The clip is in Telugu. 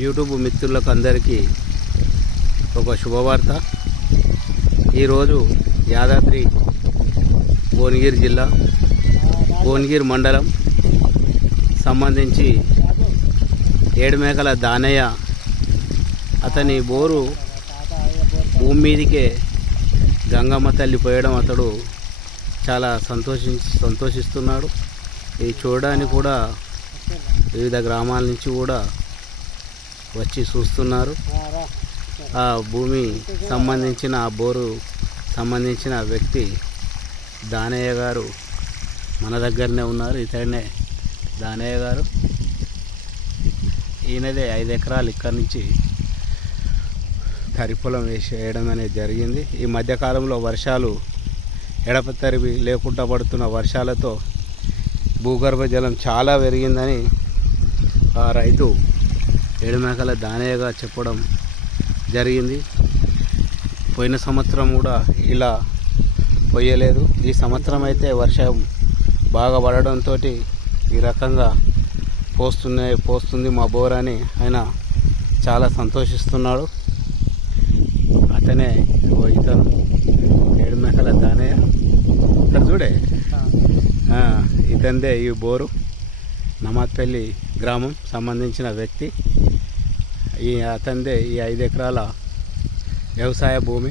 యూట్యూబ్ మిత్రులకు అందరికీ ఒక శుభవార్త. ఈరోజు యాదాద్రి భువనగిరి జిల్లా భువనగిరి మండలం సంబంధించి ఏడుమేకల దానయ్య అతని బోరు భూమి మీదికే గంగమ్మ తల్లి పోయడం అతడు చాలా సంతోషిస్తున్నాడు. ఇది చూడడానికి కూడా వివిధ గ్రామాల నుంచి కూడా వచ్చి చూస్తున్నారు. ఆ భూమి సంబంధించిన ఆ బోరు సంబంధించిన వ్యక్తి దానయ్య గారు మన దగ్గరనే ఉన్నారు. ఇతనే దానయ్య గారు. ఈయనదే 5 ఎకరాలు ఇక్కడి నుంచి వరి వేయడం అనేది జరిగింది. ఈ మధ్యకాలంలో వర్షాలు ఎడపతరివి లేకుండా పడుతున్న వర్షాలతో భూగర్భ జలం చాలా పెరిగిందని ఆ రైతు ఏడుమేకల దానయ్యగా చెప్పడం జరిగింది. పోయిన సంవత్సరం కూడా ఇలా పోయలేదు. ఈ సంవత్సరం అయితే వర్షం బాగా పడడంతో ఈ రకంగా పోస్తుంది మా బోర్ అని ఆయన చాలా సంతోషిస్తున్నాడు. అతనే ఇతను ఏడుమేకల దానయ్య. ఇక్కడ చూడే ఇతందే ఈ బోరు. నమాత్పల్లి గ్రామం సంబంధించిన వ్యక్తి. అతందే ఈ 5 ఎకరాల వ్యవసాయ భూమి.